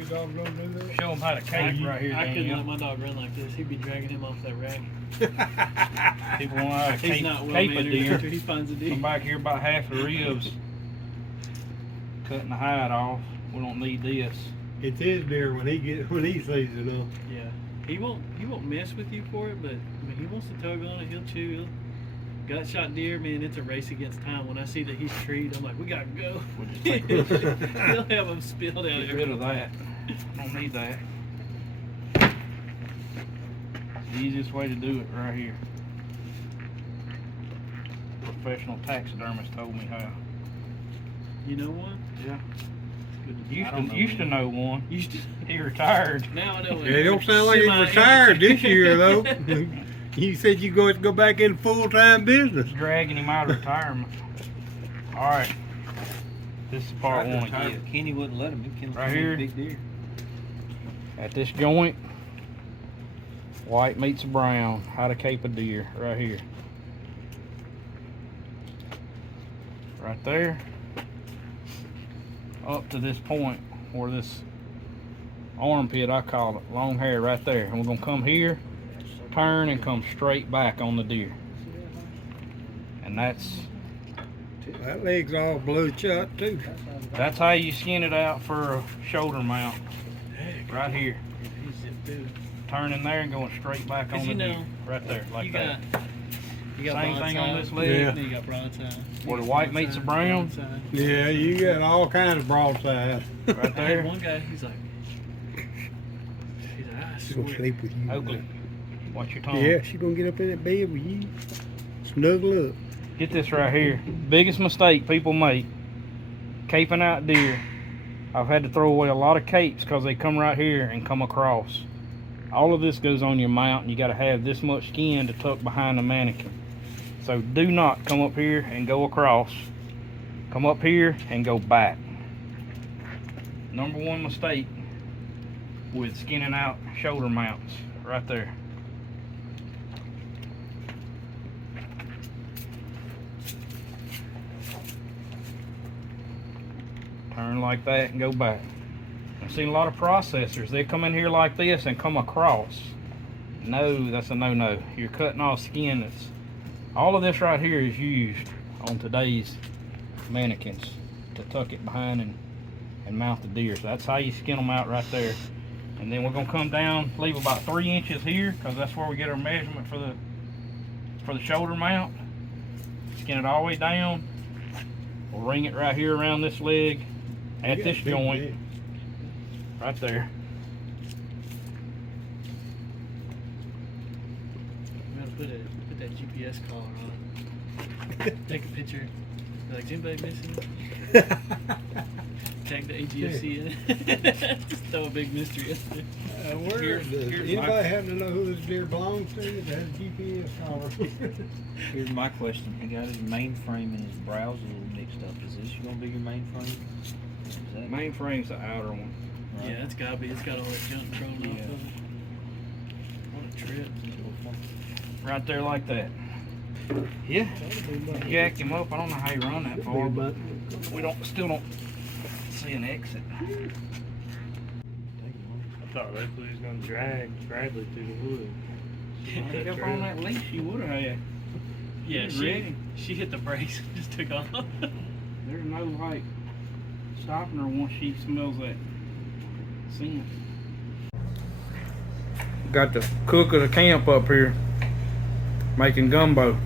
Your dog don't do that? Show him how to cape right here. I couldn't let my dog run like this. He'd be dragging him off that rack. People want how to He's not well cape a mannered deer. after he finds a deer. Come back here about half the ribs. Cutting the hide off. We don't need this. It's his deer when he sees it though. Yeah. He won't mess with you for it, but when he wants to tug on it, he'll chew. Gut shot deer, man, it's a race against time. When I see that he's treed, I'm like, we gotta go. We'll just take rid He'll have them spilled out Get everywhere. rid of that. Don't need that. The easiest way to do it right here. Professional taxidermist told me how. You know one? Yeah. Good. Used to know one. Used to. He retired. Now I know. Yeah, it don't sound like he's retired this year though. You said you go back in full-time business. Dragging him out of retirement. All right. This is the part I want to get. Kenny wouldn't let him. He Right here. Big deer. At this joint, white meets brown. How to cape a deer. Right here. Right there. Up to this point where this armpit, I call it, long hair right there. And we're going to come here, turn, and come straight back on the deer. And that's That leg's all bloodshot too. how you skin it out for a shoulder mount. Right here. Turning there and going straight back on the deer. Right there, like that. You got Same thing on this leg. Yeah. Then you got broadside. Where the white meets the brown. Broadside. Yeah, you got all kinds of broadside. Right I had there. one guy, he's like, I She's gonna swear. sleep with you. Oakley. Watch your tongue. Yeah, she's gonna get up in that bed with you. Snuggle up. Get this right here. Biggest mistake people make. Caping out deer. I've had to throw away a lot of capes because they come right here and come across. All of this goes on your mount and you gotta have this much skin to tuck behind the mannequin. So do not come up here and go across. Come up here and go back. Number one mistake with skinning out shoulder mounts. Right there. Turn like that and go back. I've seen a lot of processors. They come in here like this and come across. No, that's a no-no. You're cutting off skin. That's all of this right here is used on today's mannequins to tuck it behind and mount the deer. So that's how you skin them out right there. And then we're gonna come down, leave about 3 inches here because that's where we get our measurement for the shoulder mount. Skin it all the way down. We'll ring it right here around this leg at this joint. Right there. I'm gonna put that GPS collar on. Take a picture. Like, is anybody missing? Tag the AGFC in it. Just throw a big mystery up there. Does anybody happen to know who this deer belongs to? It has a GPS collar. Here's my question. He got his mainframe and his brows a little mixed up. Is this gonna be your mainframe? Is that Mainframe's the outer one. Yeah, it's gotta be. It's got all that junk thrown off Yeah. of it. What a trip. Right there like that. Yeah. Jack him up. I don't know how you run that far, but we still don't see an exit. I thought Oakley was gonna drag Bradley through the woods. Pick up on that leash, you would have had. Yeah, Ready? she hit the brakes and just took off. There's no like stopping her once she smells that scent. Got the cook of the camp up here making gumbo.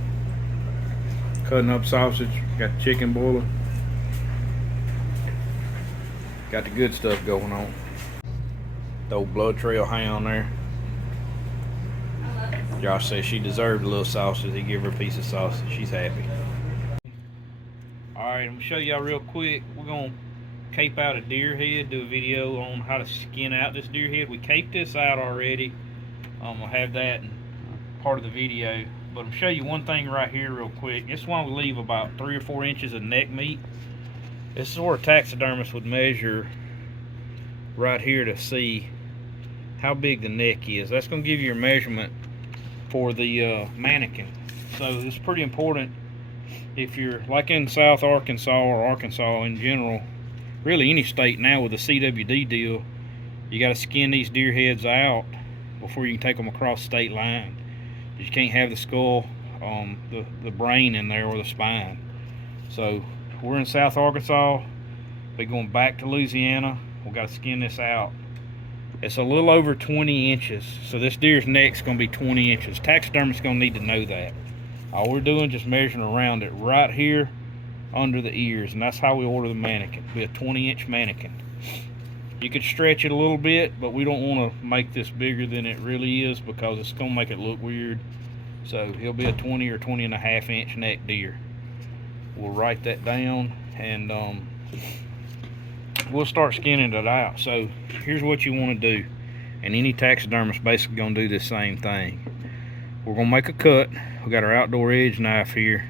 Cutting up sausage, got chicken boiling. Got the good stuff going on. The old blood trail hound there. Josh says she deserved a little sausage. He gave her a piece of sausage. She's happy. Alright, I'm gonna show y'all real quick. We're gonna cape out a deer head, do a video on how to skin out this deer head. We caped this out already. I'll have that in part of the video. But I'm gonna show you one thing right here real quick. This one we leave about 3 or 4 inches of neck meat. This is where a taxidermist would measure right here to see how big the neck is. That's gonna give you your measurement for the mannequin. So it's pretty important if you're like in South Arkansas or Arkansas in general, really any state now with the CWD deal, you got to skin these deer heads out before you can take them across state line. You can't have the skull, the brain in there, or the spine. So we're in South Arkansas. We're going back to Louisiana. We got to skin this out. It's a little over 20 inches. So this deer's neck's going to be 20 inches. Taxidermist's going to need to know that. All we're doing is just measuring around it right here under the ears. And that's how we order the mannequin. It'll be a 20-inch mannequin. You could stretch it a little bit, but we don't want to make this bigger than it really is because it's going to make it look weird. So he'll be a 20 or 20 and a half inch neck deer. We'll write that down, and we'll start skinning it out. So here's what you want to do, and any taxidermist basically going to do this same thing. We're going to make a cut. We got our outdoor edge knife here.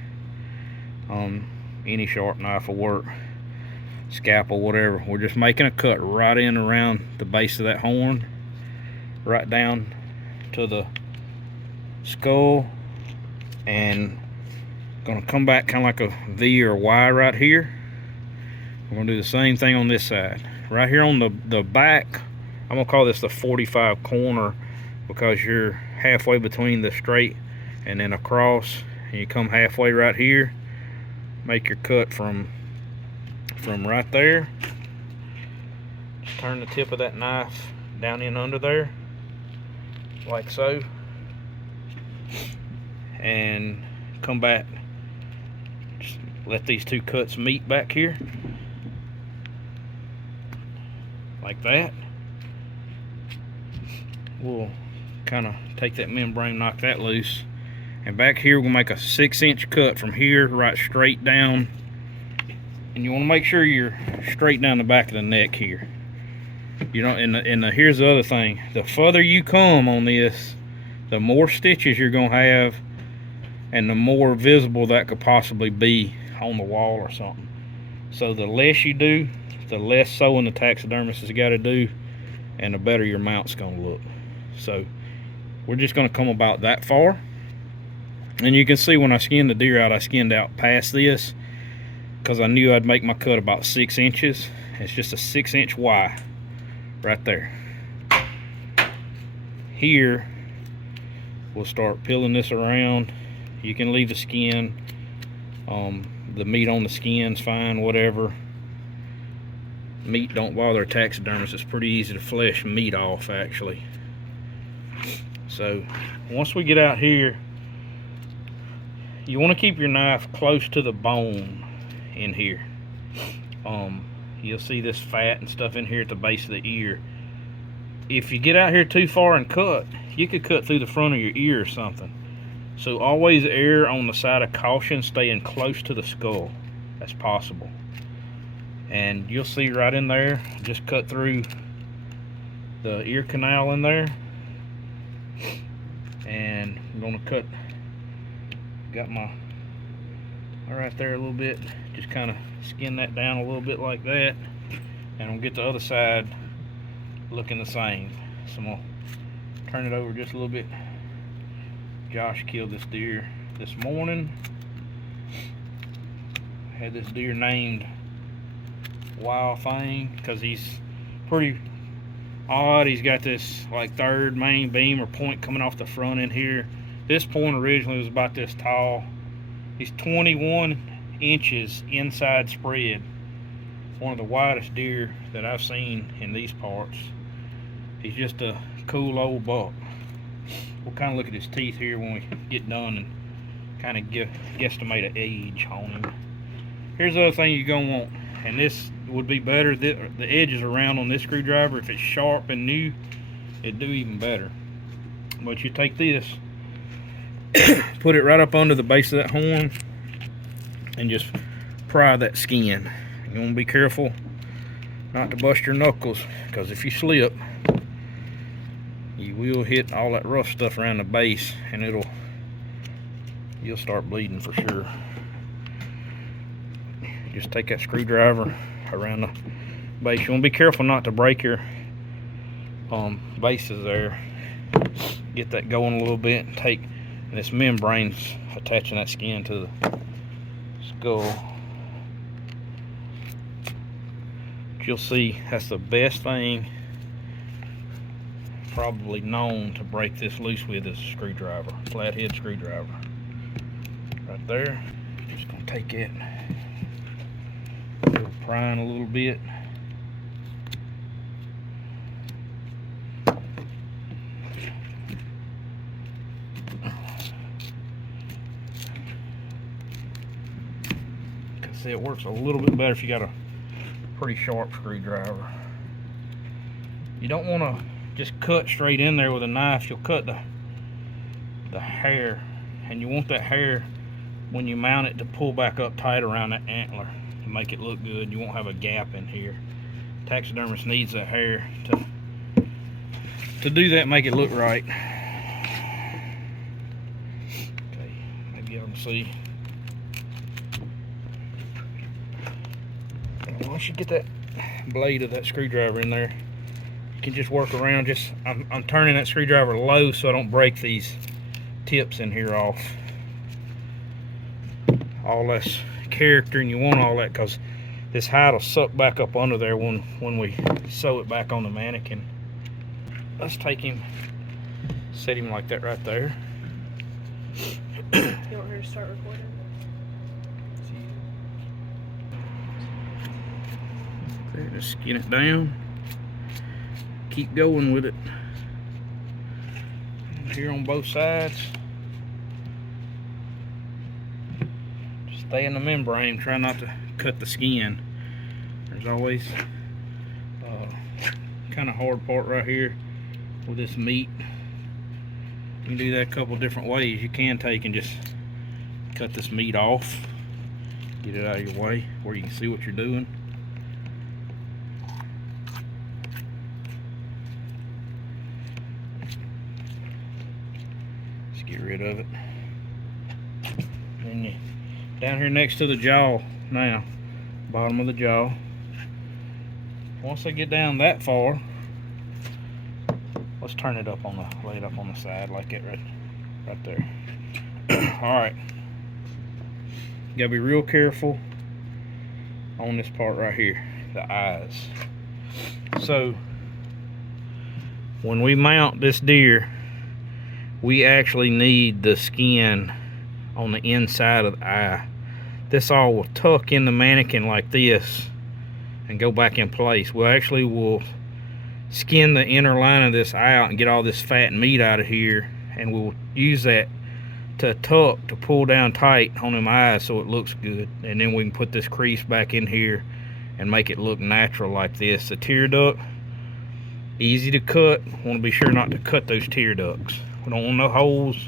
Any sharp knife will work. Scalpel, whatever. We're just making a cut right in around the base of that horn, right down to the skull, and gonna come back kind of like a V or Y right here. We're gonna do the same thing on this side. Right here on the back, I'm gonna call this the 45 corner because you're halfway between the straight and then across, and you come halfway right here. Make your cut from right there. Just turn the tip of that knife down in under there, like so, and come back. Just let these two cuts meet back here, like that. We'll kind of take that membrane, knock that loose, and back here we'll make a 6-inch cut from here right straight down. And you want to make sure you're straight down the back of the neck here. You know, and here's the other thing. The further you come on this, the more stitches you're going to have, and the more visible that could possibly be on the wall or something. So the less you do, the less sewing the taxidermist has got to do, and the better your mount's going to look. So we're just going to come about that far. And you can see when I skinned the deer out, I skinned out past this, because I knew I'd make my cut about 6 inches. It's just a 6-inch Y right there. Here, we'll start peeling this around. You can leave the skin. The meat on the skin's fine, whatever. Meat don't bother a taxidermist. It's pretty easy to flesh meat off, actually. So, once we get out here, you want to keep your knife close to the bone in here. You'll see this fat and stuff in here at the base of the ear. If you get out here too far and cut, you could cut through the front of your ear or something. So always err on the side of caution, staying close to the skull as possible. And you'll see right in there, just cut through the ear canal in there. And I'm gonna cut, got my right there a little bit, just kind of skin that down a little bit like that, and I'll get the other side looking the same. So I'm gonna turn it over just a little bit. Josh killed this deer this morning. Had this deer named Wild Thing because he's pretty odd. He's got this like third main beam or point coming off the front in here. This point originally was about this tall. He's 21 inches inside spread. One of the widest deer that I've seen in these parts. He's just a cool old buck. We'll kind of look at his teeth here when we get done and kind of guesstimate an age on him. Here's the other thing you're going to want, and this would be better. The edges around on this screwdriver, if it's sharp and new, it'd do even better. But you take this, put it right up under the base of that horn, and just pry that skin. You want to be careful not to bust your knuckles, because if you slip, you will hit all that rough stuff around the base, and you'll start bleeding for sure. Just take that screwdriver around the base. You want to be careful not to break your bases there. Get that going a little bit, and this membrane's attaching that skin to the skull. You'll see that's the best thing probably known to break this loose with is a screwdriver, flathead screwdriver. Right there. Just gonna take it, prying a little bit. See, it works a little bit better if you got a pretty sharp screwdriver. You don't want to just cut straight in there with a knife. You'll cut the hair, and you want that hair when you mount it to pull back up tight around that antler to make it look good. You won't have a gap in here. Taxidermist needs that hair to do that, make it look right. Okay, maybe y'all can see. Once you get that blade of that screwdriver in there, you can just work around. I'm turning that screwdriver low so I don't break these tips in here off. All this character, and you want all that because this hide will suck back up under there when we sew it back on the mannequin. Let's take him, set him like that right there. You want her to start recording? Okay, just skin it down. Keep going with it. Here on both sides. Just stay in the membrane. Try not to cut the skin. There's always kind of hard part right here with this meat. You can do that a couple different ways. You can take and just cut this meat off. Get it out of your way where you can see what you're doing. Get rid of it. And down here next to the jaw now, bottom of the jaw. Once I get down that far, let's turn it up on the, lay it up on the side like it right there. All right. You gotta be real careful on this part right here, the eyes. So when we mount this deer, we actually need the skin on the inside of the eye. This all will tuck in the mannequin like this and go back in place. We actually will skin the inner line of this eye out and get all this fat and meat out of here, and we'll use that to tuck, to pull down tight on them eyes so it looks good. And then we can put this crease back in here and make it look natural like this. The tear duct, easy to cut. Want to be sure not to cut those tear ducts. We don't want no holes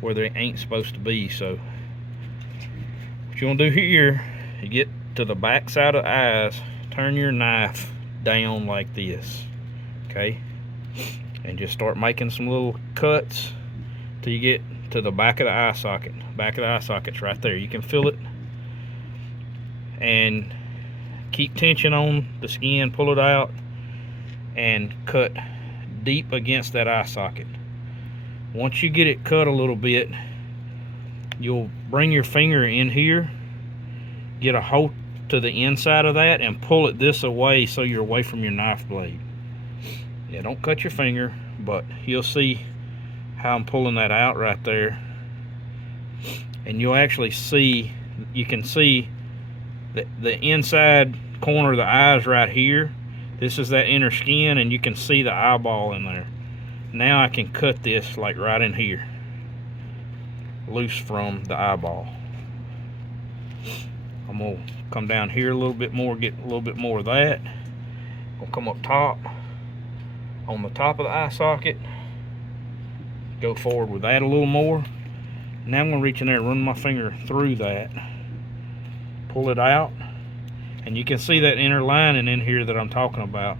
where they ain't supposed to be. So what you want to do here, you get to the back side of the eyes, turn your knife down like this, okay, and just start making some little cuts till you get to the back of the eye socket. Back of the eye socket's right there. You can feel it, and keep tension on the skin, pull it out, and cut deep against that eye socket. Once you get it cut a little bit, you'll bring your finger in here, get a hold to the inside of that, and pull it this away so you're away from your knife blade. Yeah, don't cut your finger, but you'll see how I'm pulling that out right there. And you'll actually see, you can see the inside corner of the eyes right here. This is that inner skin, and you can see the eyeball in there. Now I can cut this like right in here, loose from the eyeball. I'm gonna come down here a little bit more, get a little bit more of that. Gonna come up top, on the top of the eye socket, go forward with that a little more. Now I'm gonna reach in there and run my finger through that, pull it out, and you can see that inner lining in here that I'm talking about.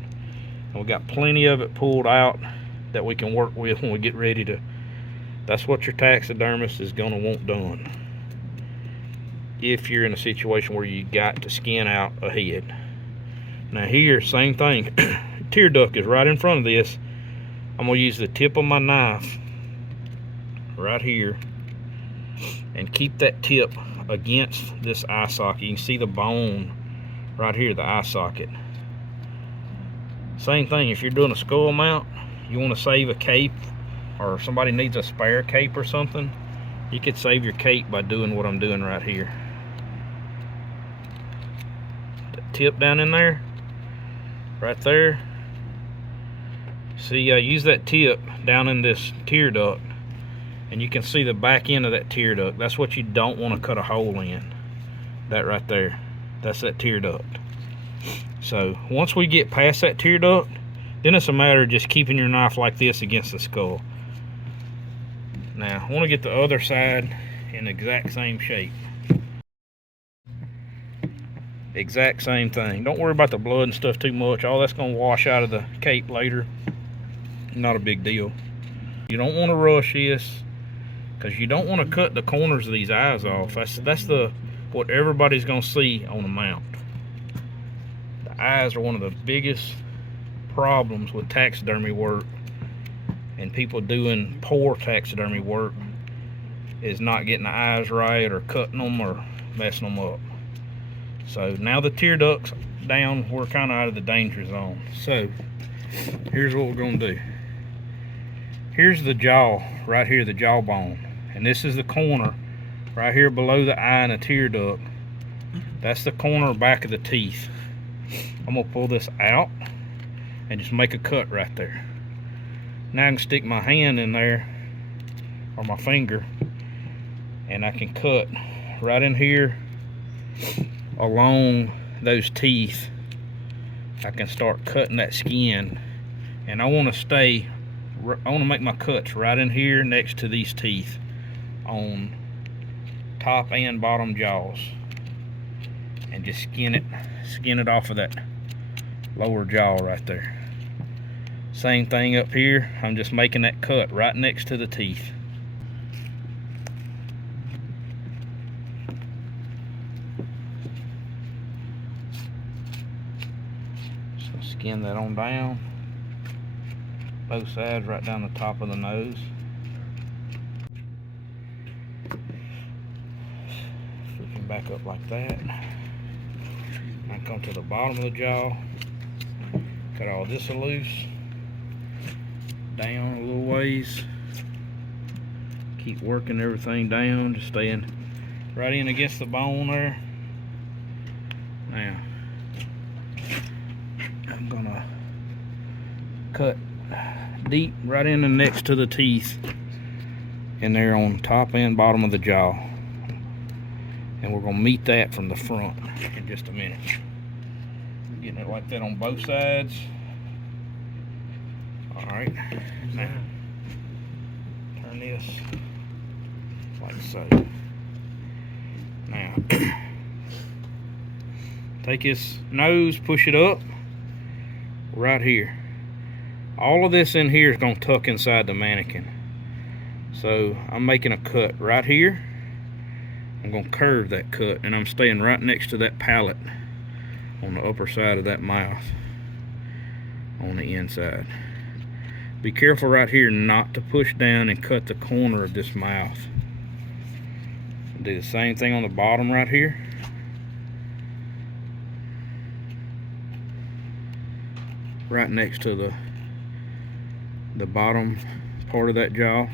And we got plenty of it pulled out that we can work with when we get ready to. That's what your taxidermist is gonna want done if you're in a situation where you got to skin out a head. Now here, same thing. Tear duct is right in front of this. I'm gonna use the tip of my knife right here and keep that tip against this eye socket. You can see the bone right here, the eye socket. Same thing if you're doing a skull mount. you want to save a cape, or somebody needs a spare cape or something, you could save your cape by doing what I'm doing right here. The tip down in there, right there. See, I use that tip down in this tear duct, and you can see the back end of that tear duct. That's what you don't want to cut a hole in. That right there, that's that tear duct. So once we get past that tear duct, then it's a matter of just keeping your knife like this against the skull. Now I want to get the other side in the exact same shape. Exact same thing. Don't worry about the blood and stuff too much. All that's going to wash out of the cape later. Not a big deal. You don't want to rush this, because you don't want to cut the corners of these eyes off. That's what everybody's going to see on the mount. The eyes are one of the biggest problems with taxidermy work, and people doing poor taxidermy work is not getting the eyes right, or cutting them, or messing them up. So now the tear duct's down, we're kind of out of the danger zone. So here's what we're going to do. Here's the jaw right here, the jawbone, and this is the corner right here below the eye and the tear duct. That's the corner back of the teeth. I'm gonna pull this out and just make a cut right there. Now I can stick my hand in there, or my finger, and I can cut right in here along those teeth. I can start cutting that skin, and I want to make my cuts right in here next to these teeth on top and bottom jaws, and just skin it off of that lower jaw right there. Same thing up here. I'm just making that cut right next to the teeth. So skin that on down, both sides, right down the top of the nose. Flipping back up like that. I come to the bottom of the jaw, cut all this loose, down a little ways, keep working everything down, just staying right in against the bone there. Now I'm gonna cut deep right in and next to the teeth in there on top and bottom of the jaw, and we're gonna meet that from the front in just a minute. Getting it like that on both sides. All right, now turn this like so. Now take his nose, push it up right here. All of this in here is going to tuck inside the mannequin. So I'm making a cut right here. I'm going to curve that cut, and I'm staying right next to that palate on the upper side of that mouth on the inside. Be careful right here not to push down and cut the corner of this mouth. Do the same thing on the bottom right here. Right next to the bottom part of that jaw.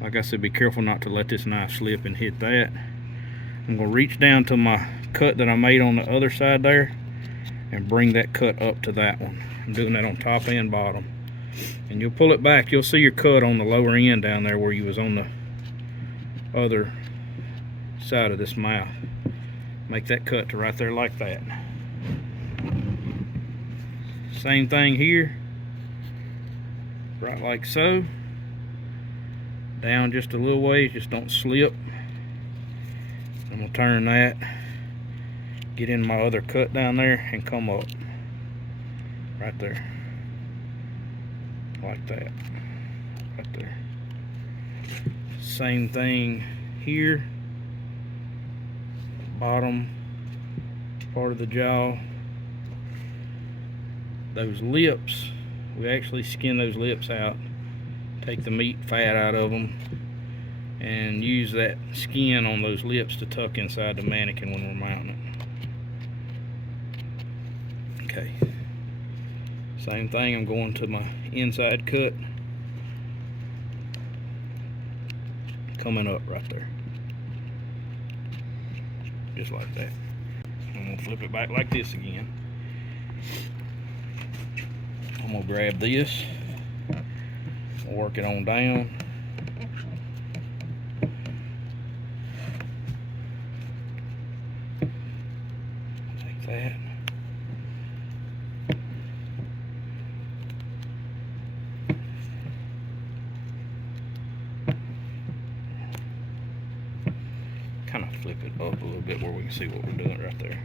Like I said, be careful not to let this knife slip and hit that. I'm going to reach down to my cut that I made on the other side there and bring that cut up to that one. I'm doing that on top and bottom. And you'll pull it back, you'll see your cut on the lower end down there where you was on the other side of this mouth. Make that cut to right there like that. Same thing here, right like so. Down just a little ways, just don't slip. I'm gonna turn that, get in my other cut down there, and come up right there, like that, right there. Same thing here, bottom part of the jaw. Those lips, we actually skin those lips out, take the meat fat out of them, and use that skin on those lips to tuck inside the mannequin when we're mounting it. Okay, Same thing, I'm going to my inside cut. Coming up right there. Just like that. I'm gonna flip it back like this again. I'm gonna grab this, work it on down. Take that. Kind of flip it up a little bit where we can see what we're doing right there.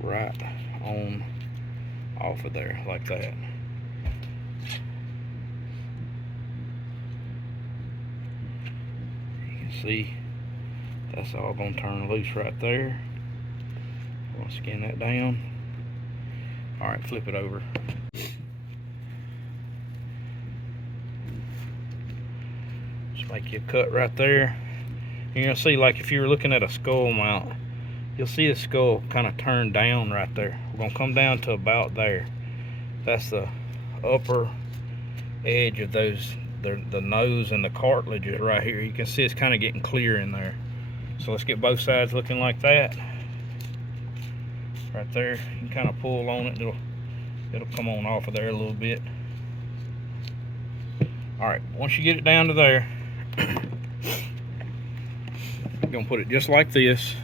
Right on off of there like that. You can see that's all going to turn loose right there. I'm going to skin that down. Alright, flip it over. Just make you a cut right there. You're going to see, like if you were looking at a skull mount, you'll see the skull kind of turn down right there. We're going to come down to about there. That's the upper edge of those, the nose and the cartilage is right here. You can see it's kind of getting clear in there. So let's get both sides looking like that. Right there. You can kind of pull on it. It'll come on off of there a little bit. Alright, once you get it down to there, you're going to put it just like this.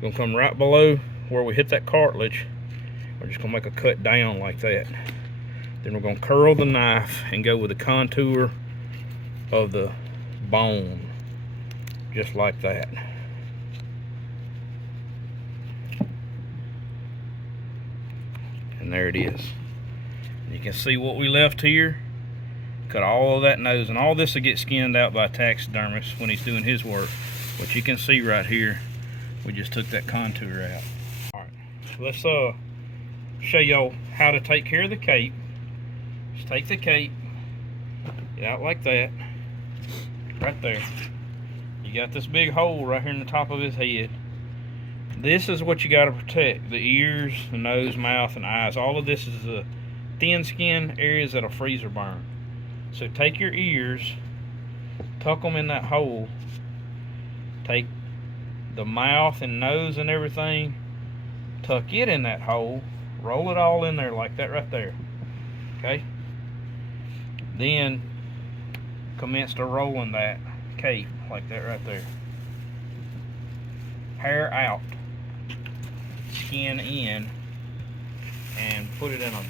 Gonna come right below where we hit that cartilage. We're just gonna make a cut down like that. Then we're gonna curl the knife and go with the contour of the bone, just like that. And there it is. You can see what we left here. Cut all of that nose, and all this will get skinned out by a taxidermist when he's doing his work. But you can see right here, we just took that contour out. Alright, let's show y'all how to take care of the cape. Just take the cape, get out like that, right there. You got this big hole right here in the top of his head. This is what you got to protect. The ears, the nose, mouth, and eyes. All of this is the thin skin areas that'll freezer burn. So take your ears, tuck them in that hole, take the mouth and nose and everything, tuck it in that hole, roll it all in there like that right there. Okay? Then commence to rolling that cape like that right there. Hair out, skin in, and put it in a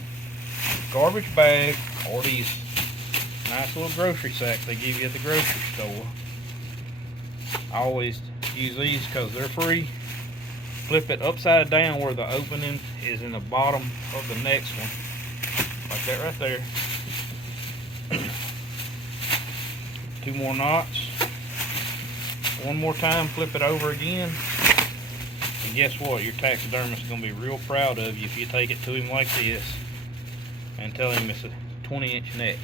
garbage bag or these nice little grocery sacks they give you at the grocery store. I always use these because they're free. Flip it upside down where the opening is in the bottom of the next one, like that right there. 2 more knots. 1 more time, flip it over again. And guess what? Your taxidermist is going to be real proud of you if you take it to him like this and tell him it's a 20-inch neck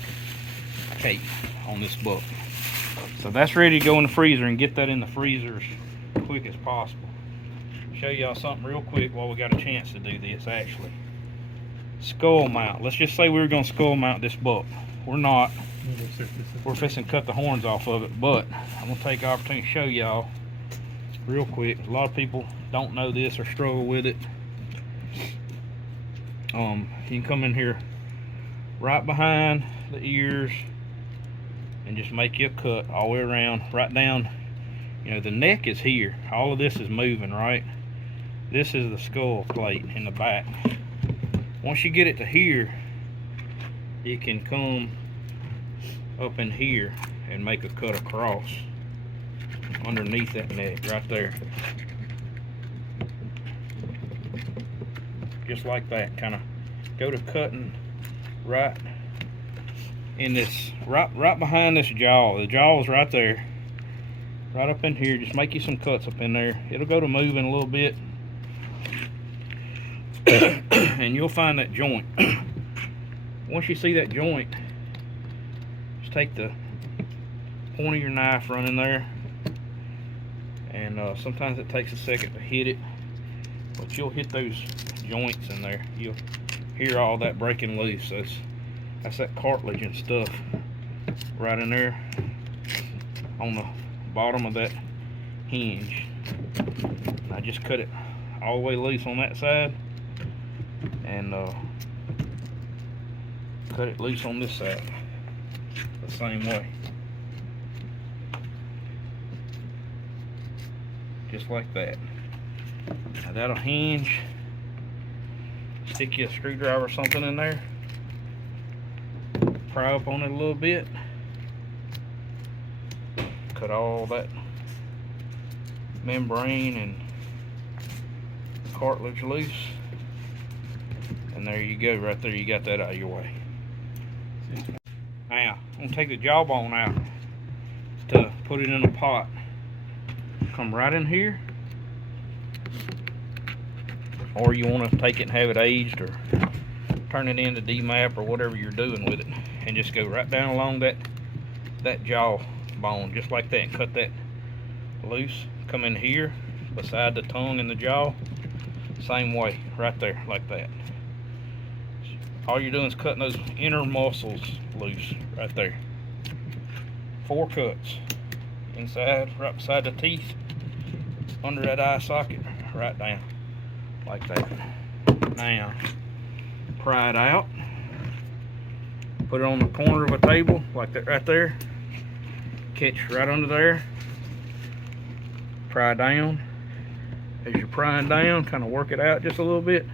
cape on this book. So that's ready to go in the freezer, and get that in the freezer as quick as possible. Show y'all something real quick while we got a chance to do this actually. Skull mount. Let's just say we were going to skull mount this buck. We're not. We're fixing to cut the horns off of it, but I'm going to take the opportunity to show y'all real quick. A lot of people don't know this or struggle with it. You can come in here right behind the ears and just make you a cut all the way around, right down. You know, the neck is here. All of this is moving, right? This is the skull plate in the back. Once you get it to here, you can come up in here and make a cut across underneath that neck right there. Just like that. Kind of go to cutting right in this, right behind this jaw. The jaw is right there, right up in here. Just make you some cuts up in there. It'll go to moving a little bit and you'll find that joint. Once you see that joint, just take the point of your knife, run in there And sometimes it takes a second to hit it, but you'll hit those joints in there. You'll hear all that breaking loose. That's that cartilage and stuff right in there on the bottom of that hinge. And I just cut it all the way loose on that side, and cut it loose on this side the same way, just like that. Now that'll hinge. Stick you a screwdriver or something in there, pry up on it a little bit, cut all that membrane and cartilage loose, and there you go. Right there, you got that out of your way. Now I'm gonna take the jawbone out to put it in a pot. Come right in here, or you want to take it and have it aged, or turn it into DMAP, or whatever you're doing with it, and just go right down along that jaw bone, just like that, and cut that loose. Come in here beside the tongue and the jaw, same way, right there, like that. All you're doing is cutting those inner muscles loose right there. 4 cuts inside, right beside the teeth, under that eye socket, right down like that. Now pry it out, put it on the corner of a table like that right there, catch right under there, pry down. As you're prying down, kind of work it out just a little bit.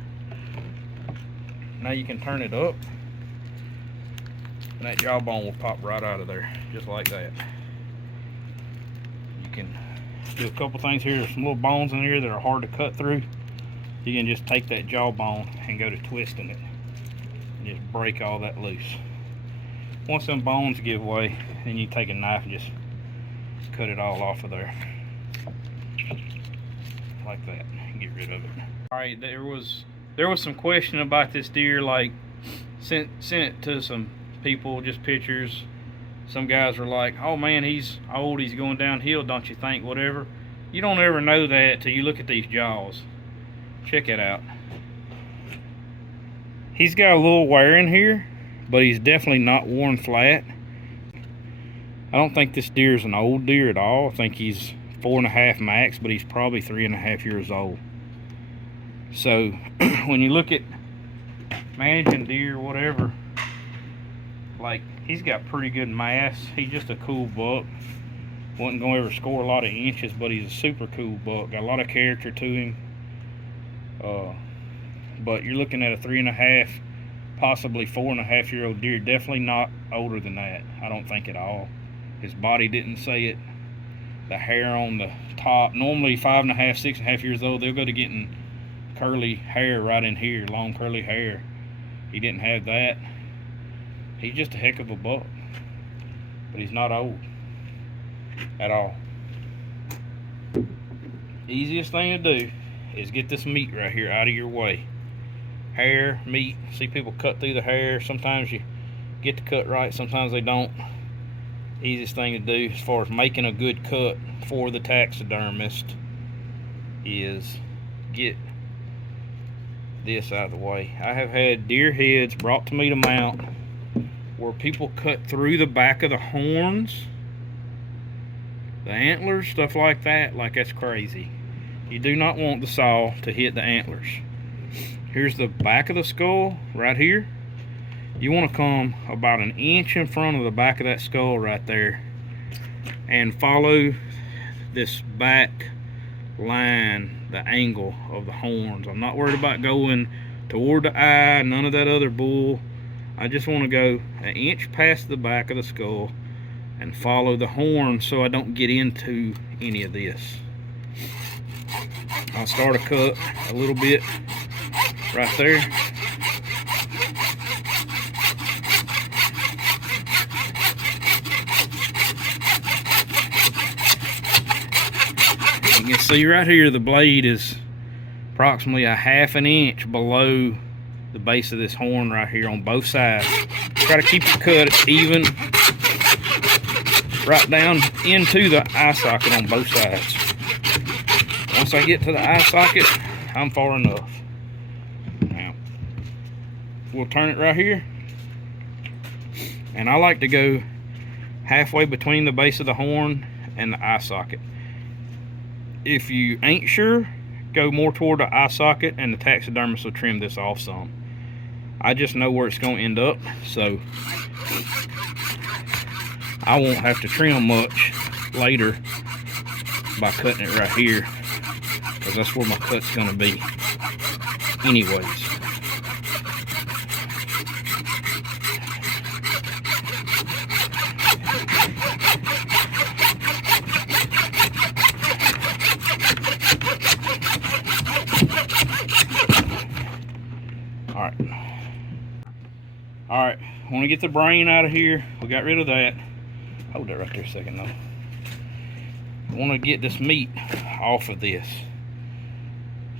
Now you can turn it up, and that jawbone will pop right out of there, just like that. You can do a couple things here. There's some little bones in here that are hard to cut through. You can just take that jawbone and go to twisting it, and just break all that loose. Once them bones give way, then you take a knife and just cut it all off of there, like that, and get rid of it. All right, there was some question about this deer. Like, sent it to some people, just pictures. Some guys were like, oh man, he's old, he's going downhill, don't you think? Whatever. You don't ever know that till you look at these jaws. Check it out. He's got a little wear in here, but he's definitely not worn flat. I don't think this deer is an old deer at all. I think he's 4.5 max, but he's probably 3.5 years old. So when you look at managing deer, whatever, like, he's got pretty good mass. He's just a cool buck. Wasn't gonna ever score a lot of inches, but he's a super cool buck. Got a lot of character to him. But you're looking at a 3.5, possibly 4.5-year-old deer. Definitely not older than that, I don't think at all. His body didn't say it. The hair on the top, normally 5.5, 6.5 years old, they'll go to getting curly hair right in here, long curly hair. He didn't have that. He's just a heck of a buck, but he's not old at all. Easiest thing to do is get this meat right here out of your way. Hair, meat. See people cut through the hair. Sometimes you get the cut right, sometimes they don't. Easiest thing to do as far as making a good cut for the taxidermist is get this out of the way. I have had deer heads brought to me to mount where people cut through the back of the horns, the antlers, stuff like that. Like, that's crazy. You do not want the saw to hit the antlers. Here's the back of the skull right here. You want to come about 1 inch in front of the back of that skull right there and follow this back line, the angle of the horns. I'm not worried about going toward the eye, none of that other bull. I just want to go 1 inch past the back of the skull and follow the horn so I don't get into any of this. I'll start a cut a little bit right there. You can see right here the blade is approximately 1/2 inch below the base of this horn right here on both sides. Try to keep the cut even right down into the eye socket on both sides. Once I get to the eye socket, I'm far enough. Now, we'll turn it right here. And I like to go halfway between the base of the horn and the eye socket. If you ain't sure, go more toward the eye socket and the taxidermist will trim this off some. I just know where it's going to end up, so I won't have to trim much later by cutting it right here, because that's where my cut's going to be anyways. Alright, I want to get the brain out of here. We got rid of that. Hold that right there a second though. I want to get this meat off of this,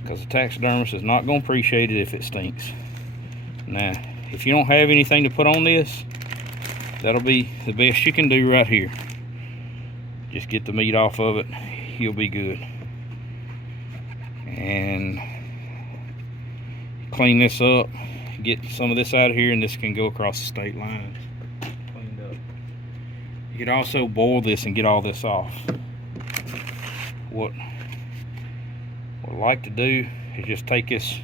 because the taxidermist is not going to appreciate it if it stinks. Now, if you don't have anything to put on this, that'll be the best you can do right here. Just get the meat off of it, you'll be good. And clean this up, get some of this out of here, and this can go across the state line. Cleaned up. You can also boil this and get all this off. What I like to do is just take this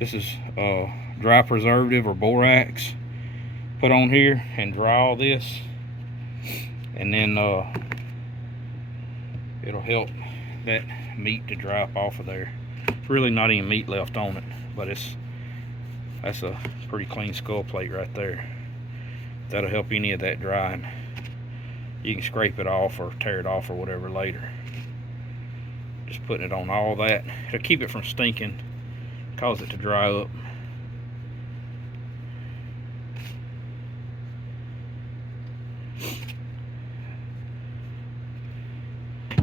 is dry preservative or borax, put on here and dry all this, and then it'll help that meat to dry up off of there. Really not any meat left on it, but that's a pretty clean skull plate right there. That'll help any of that drying. You can scrape it off or tear it off or whatever later. Just putting it on all that, it'll keep it from stinking, cause it to dry up.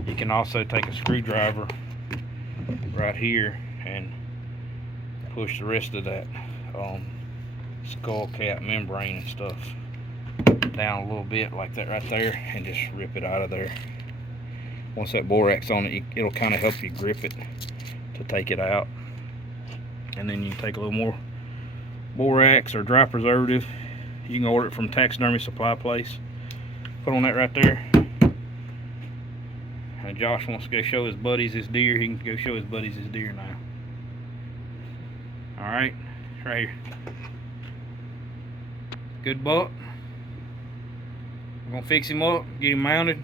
You can also take a screwdriver right here and push the rest of that skull cap membrane and stuff down a little bit like that right there, and just rip it out of there. Once that borax on it, it'll kind of help you grip it to take it out. And then you can take a little more borax or dry preservative. You can order it from Taxidermy Supply Place. Put on that right there. And Josh wants to go show his buddies his deer. He can go show his buddies his deer now. Alright, right here. Good buck. We're gonna fix him up, get him mounted.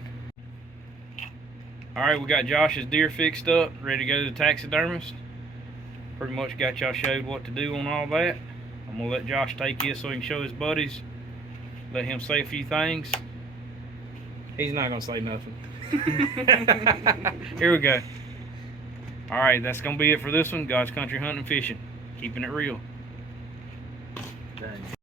Alright, we got Josh's deer fixed up, ready to go to the taxidermist. Pretty much got y'all showed what to do on all that. I'm gonna let Josh take this so he can show his buddies. Let him say a few things. He's not gonna say nothing. Here we go. Alright, that's gonna be it for this one. God's Country Hunting and Fishing. Keeping it real. Dang.